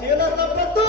शेला संपतो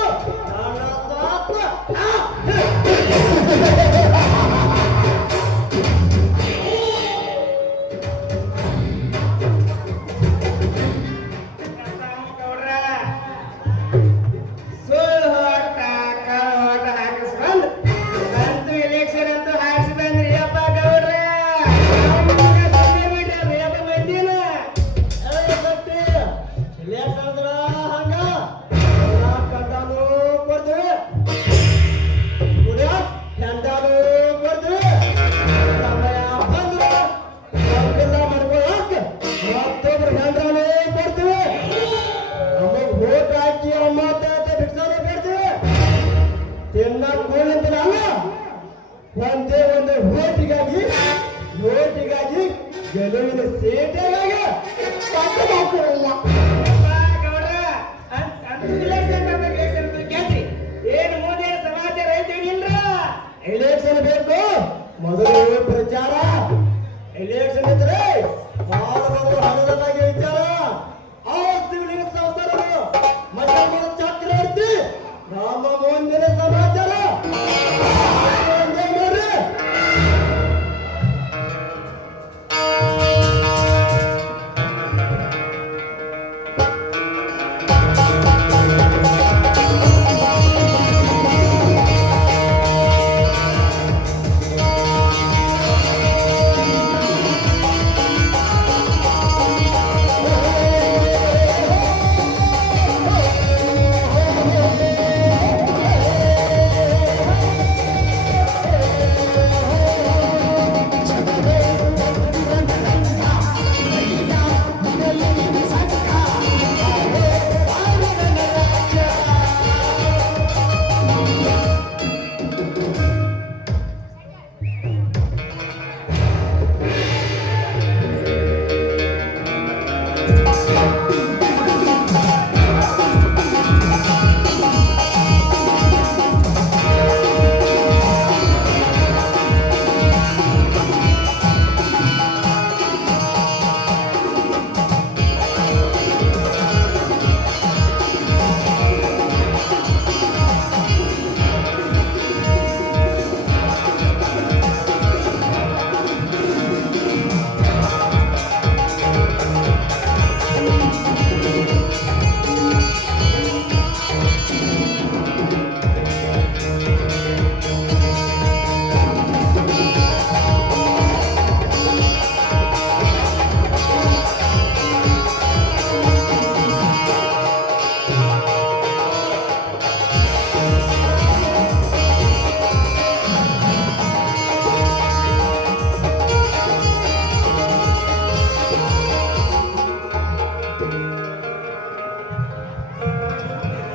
ಗೆಲುವಿನ ಸೇಟೆಗಳಿಗೆ ಕಟ್ಟು ಹಾಕುವುದಿಲ್ಲ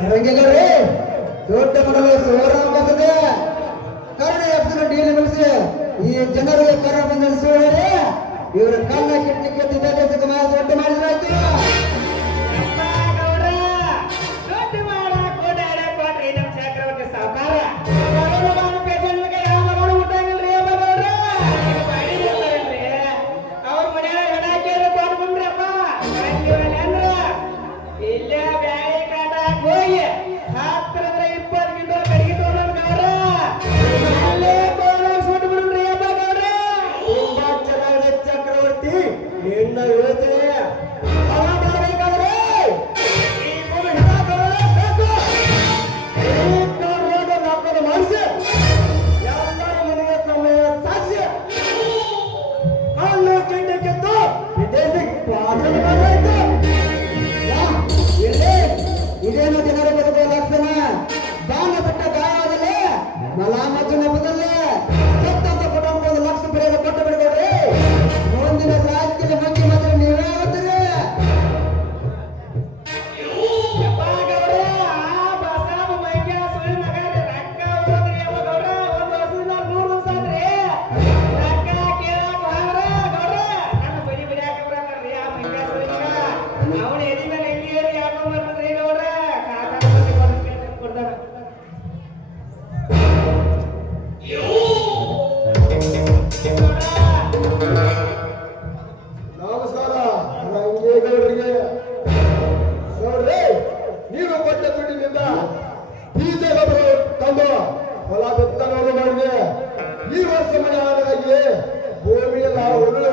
ಇರಂಗಿಲ್ಲರಿ ದೊಡ್ಡ ಮನವಿ ಸೋರಾಮ ಬಸದೆ. ಕರುಣ ಎಪ್ಸಲು ಡೀಲ್ ಈ ಜನರಿಗೆ ಕರ ಬಂದ ಸೋಳರಿ ಇವರ ಕಣ್ಣ ಕೆಟ್ಟ ಕೆತ್ತಿದ್ದ ದೊಡ್ಡ ಮಾಡಿದ್ರಾಯ್ತು ಒಂದು ಹೊಲ ಬಿತ್ತನವನ್ನು ಮಾಡಿದೆ. ಈ ವರ್ಷ ಮಳೆ ಆದಾಗಿ ಭೂಮಿಯನ್ನು ನಾವು ಉರುಳು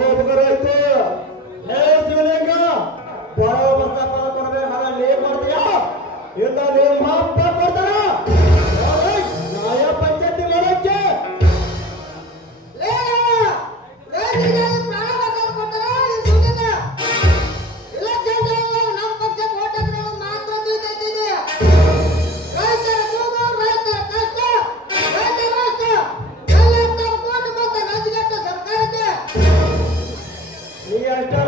সম্ভব করে একটা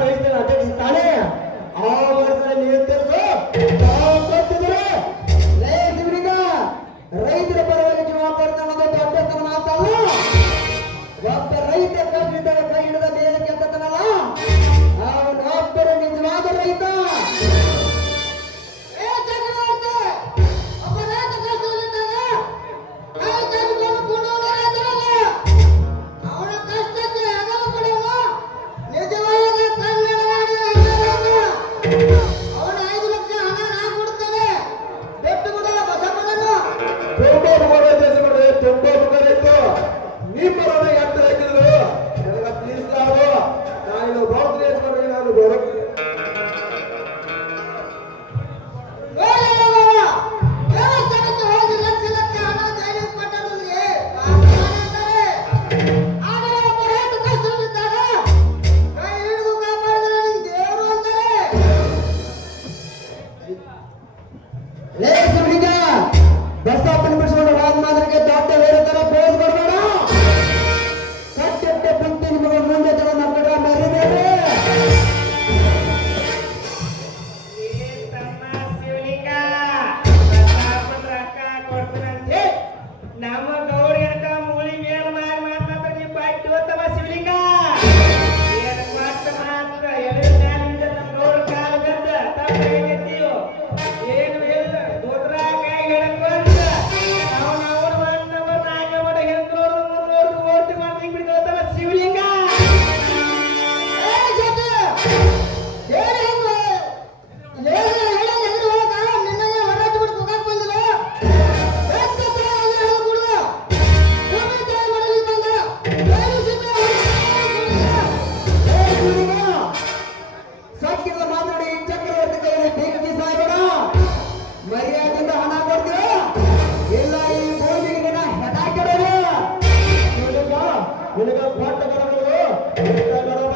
పట్టబడలో